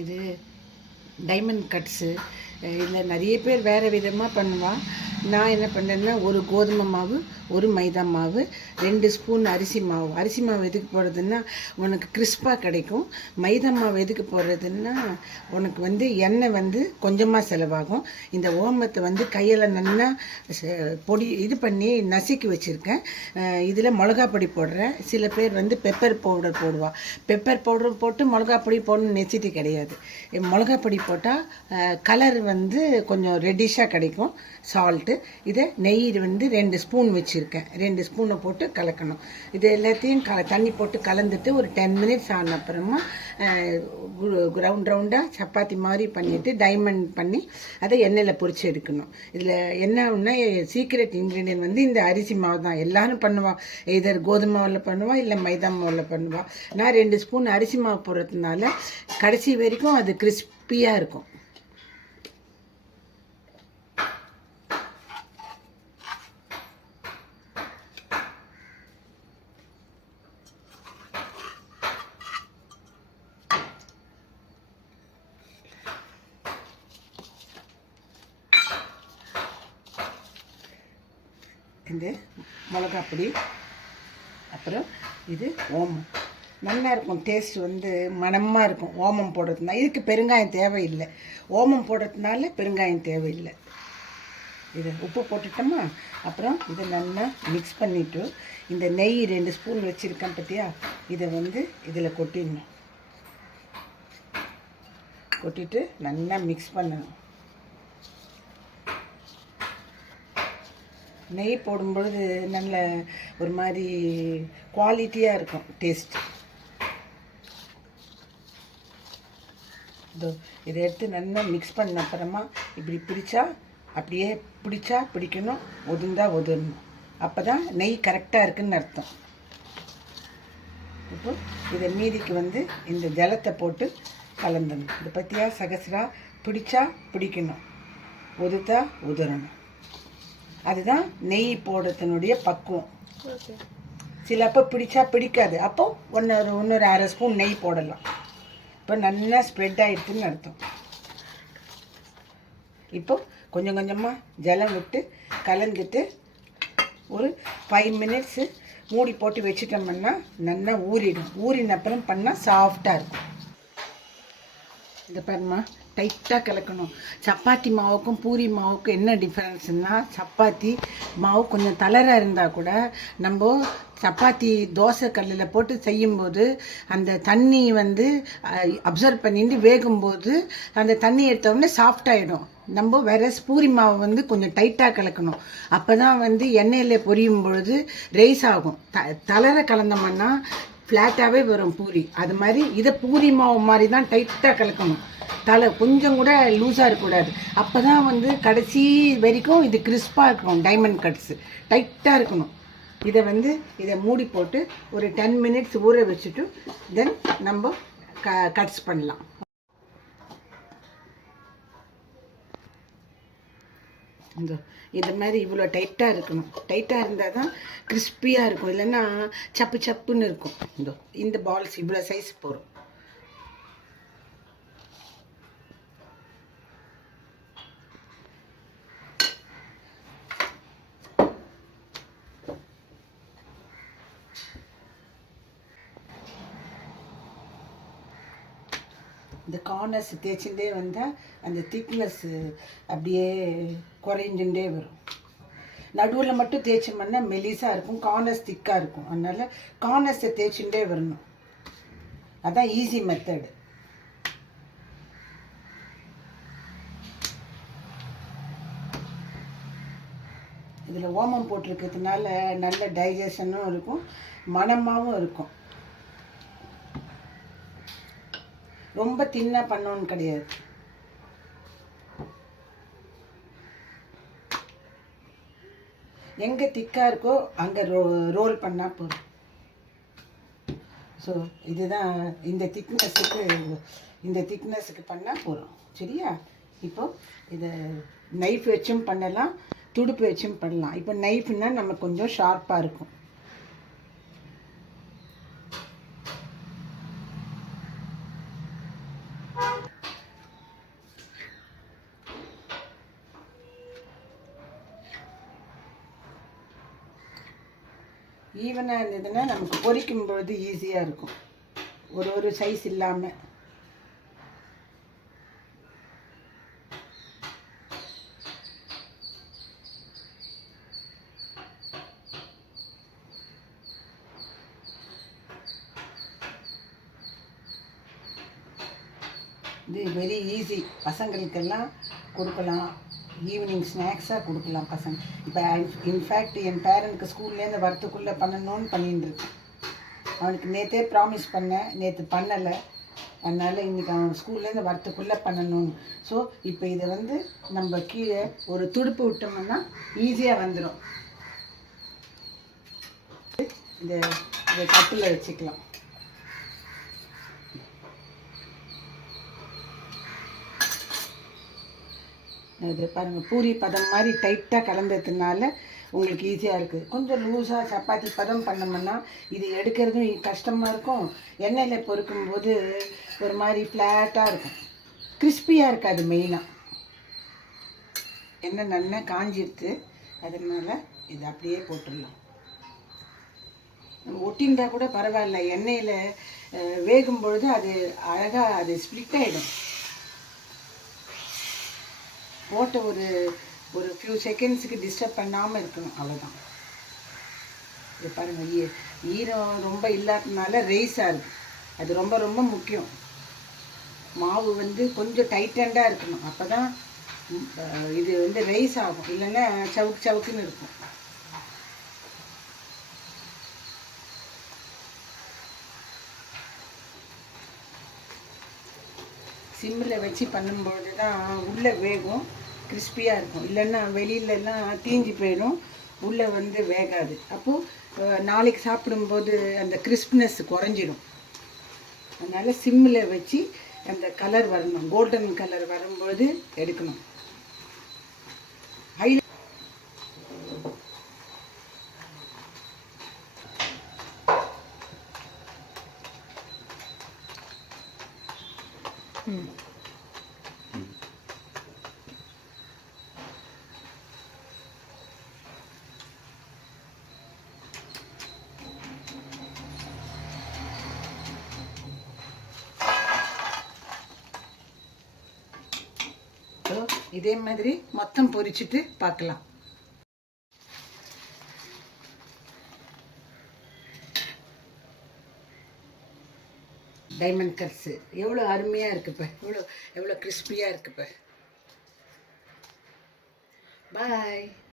இது diamond cuts. இதில் நிறைய பேர் வேறு விதமாக பண்ணுவாள். நான் என்ன பண்ணேன்னா, ஒரு கோதுமை மாவு, ஒரு மைதா மாவு, 2 ஸ்பூன் அரிசி மாவு. அரிசி மாவு எதுக்கு போடுறதுன்னா உனக்கு கிறிஸ்பாக கிடைக்கும். மைதா மாவு எதுக்கு போடுறதுன்னா உனக்கு எண்ணெய் கொஞ்சமாக செலவாகும். இந்த ஓமத்தை கையில் நல்லா பொடி இது பண்ணி நசுக்கி வச்சுருக்கேன். இதில் மிளகா பொடி போடுறேன். சில பேர் பெப்பர் பவுடர் போடுவாள். பெப்பர் பவுடர் போட்டு மிளகா பொடி போடணும்னு நெசிட்டி கிடையாது. மிளகா பொடி போட்டால் கலர் கொஞ்சம் ரெட்டிஷாக கிடைக்கும். சால்ட்டு, இதை நெய் 2 ஸ்பூன் வச்சுருக்கேன். 2 ஸ்பூனை போட்டு கலக்கணும். இது எல்லாத்தையும் தண்ணி போட்டு கலந்துட்டு ஒரு 10 மினிட்ஸ் ஆன அப்புறமா ரவுண்டாக சப்பாத்தி மாதிரி பண்ணிவிட்டு டைமண்ட் பண்ணி அதை எண்ணெயில் பொரிச்சு எடுக்கணும். இதில் என்னன்னா சீக்ரெட் இன்க்ரீடியன்ட் இந்த அரிசி மாவு தான். எல்லோரும் பண்ணுவாள். இதர் கோதுமை மாவில் பண்ணுவாள், இல்லை மைதா மாவில் பண்ணுவாள். நான் 2 ஸ்பூன் அரிசி மாவு போடுறதுனால கடைசி வரைக்கும் அது கிறிஸ்பியாக இருக்கும். இந்த மிளகாப்பொடி, அப்புறம் இது ஓமம். நல்லா இருக்கும். டேஸ்ட் மணமாக இருக்கும் ஓமம் போடுறதுனால. இதுக்கு பெருங்காயம் தேவையில்லை. ஓமம் போடுறதுனால பெருங்காயம் தேவையில்லை. இது உப்பு போட்டுட்டோமா. அப்புறம் இதை நல்லா மிக்ஸ் பண்ணிவிட்டு இந்த நெய் 2 ஸ்பூன் வச்சுருக்கேன் பார்த்தியா, இதை இதில் கொட்டிடணும். கொட்டிட்டு நல்லா மிக்ஸ் பண்ணணும். நெய் போடும்பொழுது நல்ல ஒரு மாதிரி குவாலிட்டியாக இருக்கும் டேஸ்ட். இதோ இதை எடுத்து நல்லா மிக்ஸ் பண்ண அப்புறமா இப்படி அப்படியே பிடிக்கணும், உதிரணும். அப்போ தான் நெய் கரெக்டாக இருக்குதுன்னு அர்த்தம். இப்போ இதை மீதிக்கு இந்த ஜலத்தை போட்டு கலந்துடணும். இதை பற்றியா சகசரா பிடிக்கணும், உதிரணும். அதுதான் நெய் போடுறதுனுடைய பக்குவம். சில அப்போ பிடிக்காது. அப்போ இன்னொரு அரை ஸ்பூன் நெய் போடலாம். இப்போ நல்லா ஸ்ப்ரெட் ஆகிடுதுன்னு அர்த்தம். இப்போ கொஞ்சம் கொஞ்சமாக ஜலம் விட்டு கலந்துட்டு ஒரு 5 மினிட்ஸு மூடி போட்டு வச்சுட்டோம்னா நல்லா ஊறிடும். ஊறின அப்புறம் பண்ணால் சாஃப்டாக இருக்கும். இந்த பாருமா, டைட்டாக கலக்கணும். சப்பாத்தி மாவுக்கும் பூரி மாவுக்கும் என்ன டிஃப்ரென்ஸ்னால், சப்பாத்தி மாவு கொஞ்சம் தளராக இருந்தால் கூட நம்ம சப்பாத்தி தோசை கல்லில் போட்டு செய்யும்போது அந்த தண்ணி அப்சர்வ் பண்ணிட்டு வேகும்போது அந்த தண்ணி எடுத்தோடனே சாஃப்டாகிடும். நம்ம வேற பூரி மாவு கொஞ்சம் டைட்டாக கலக்கணும். அப்போ தான் எண்ணெயில் பொரியும் பொழுது ரைஸ் ஆகும். தளர கலந்தோம்னா ஃப்ளாட்டாகவே வரும் பூரி. அது மாதிரி இதை பூரி மாவு மாதிரி தான் டைட்டாக கலக்கணும். கொஞ்சம் கூட லூஸாக இருக்கக்கூடாது. அப்போ தான் கடைசி வரைக்கும் இது கிறிஸ்பாக இருக்கணும். டைமண்ட் கட்ஸு டைட்டாக இருக்கணும். இதை இதை மூடி போட்டு ஒரு 10 மினிட்ஸ் ஊற வச்சுட்டு தென் நம்ம கட்ஸ் பண்ணலாம். இந்த மாதிரி இவ்வளோ டைட்டாக இருக்கணும். டைட்டாக இருந்தால் தான் கிறிஸ்பியாக இருக்கும். இல்லைன்னா சப்புன்னு இருக்கும். இந்த பால்ஸ் இவ்வளோ சைஸ் போகிறோம். இந்த கார்னர்ஸ் தேய்ச்சிட்டே வந்தால் அந்த திக்னஸ்ஸு அப்படியே குறைஞ்சுட்டே வரும். நடுவில் மட்டும் தேய்ச்சோம்னா மெலிசாக இருக்கும், கார்னர்ஸ் திக்காக இருக்கும். அதனால் கார்னர்ஸை தேய்ச்சிட்டே வரணும். அதான் ஈஸி மெத்தடு. இதில் ஓமம் போட்டிருக்கிறதுனால நல்ல டைஜஷனும் இருக்கும், மணமாகவும் இருக்கும். ரொம்ப தின்னாக பண்ணோன்னு கிடையாது. எங்கே திக்காக இருக்கோ அங்கே ரோல் பண்ணால் போதும். ஸோ இதுதான் இந்த திக்னஸுக்கு பண்ணால் போதும். சரியா? இப்போது இதை நைஃப் வச்சும் பண்ணலாம், துடுப்பு வச்சும் பண்ணலாம். இப்போ நைஃப்னா நம்ம கொஞ்சம் ஷார்ப்பாக இருக்கும். ஈவனாக இருந்ததுன்னா நமக்கு பொரிக்கும் பொழுது ஈஸியாக இருக்கும், ஒரு சைஸ் இல்லாமல். இது வெரி ஈஸி, பசங்களுக்கெல்லாம் கொடுக்கலாம், ஈவினிங் ஸ்நாக்ஸாக கொடுக்கலாம் பசங்க. இப்போ இன்ஃபேக்ட் என் பேரனுக்கு ஸ்கூல்லேருந்து வரத்துக்குள்ளே பண்ணணும்னு பண்ணிட்டு இருக்கேன். அவனுக்கு நேற்றே ப்ராமிஸ் பண்ணேன், நேற்று பண்ணலை. அதனால் இன்றைக்கி அவன் ஸ்கூல்லேருந்து வரத்துக்குள்ளே பண்ணணும்னு. ஸோ இப்போ இதை வந்து நம்ம கீழே ஒரு துடுப்பு விட்டோம்னா ஈஸியாக வந்துடும். இதை தட்டில் வச்சுக்கலாம். இது பாருங்கள், பூரி பதம் மாதிரி டைட்டாக கலந்ததுனால உங்களுக்கு ஈஸியாக இருக்குது. கொஞ்சம் லூஸாக சப்பாத்தி பதம் பண்ணோம்னா இது எடுக்கிறதும் கஷ்டமாக இருக்கும், எண்ணெயில் பொறுக்கும்போது ஒரு மாதிரி ஃப்ளாட்டாக இருக்கும், கிறிஸ்பியாக இருக்காது. மெயினாக எண்ணெய் நல்லா காஞ்சிடுது, அதனால் இது அப்படியே போட்டுடலாம். நம்ம ஒட்டின்றா கூட பரவாயில்ல, எண்ணெயில் வேகும் பொழுது அது அழகாக அது ஸ்ப்ளிட் ஆகிடும். போட்ட ஒரு ஃபியூ செகண்ட்ஸுக்கு டிஸ்டர்ப் பண்ணாமல் இருக்கணும், அவ்வளோதான். இது பாருங்கள், ஈரம் ரொம்ப இல்லாததுனால ரைஸாக இருக்குது. அது ரொம்ப ரொம்ப முக்கியம். மாவு வந்து கொஞ்சம் டைட்டண்டாக இருக்கணும், அப்போ தான் இது வந்து ரைஸ் ஆகும், இல்லைன்னா சவுக்கு சவுக்குன்னு இருக்கும். சிம்மில் வச்சு பண்ணும்பொழுது தான் உள்ளே வேகும், கிறிஸ்பியாக இருக்கும். இல்லைன்னா வெளியிலலாம் தீஞ்சு போயிடும், உள்ளே வந்து வேகாது. அப்போது நாளைக்கு சாப்பிடும்போது அந்த கிறிஸ்ப்னஸ் குறைஞ்சிடும். அதனால் சிம்மில் வச்சு அந்த கலர் வரணும், கோல்டன் கலர் வரும்போது எடுக்கணும். ஹை இதே மாதிரி மொத்தம் பொரிச்சிட்டு பார்க்கலாம். டைமண்ட் கட்ஸு எவ்வளோ அருமையாக இருக்குப்ப, எவ்வளோ கிறிஸ்பியாக இருக்குப்ப. பாய்.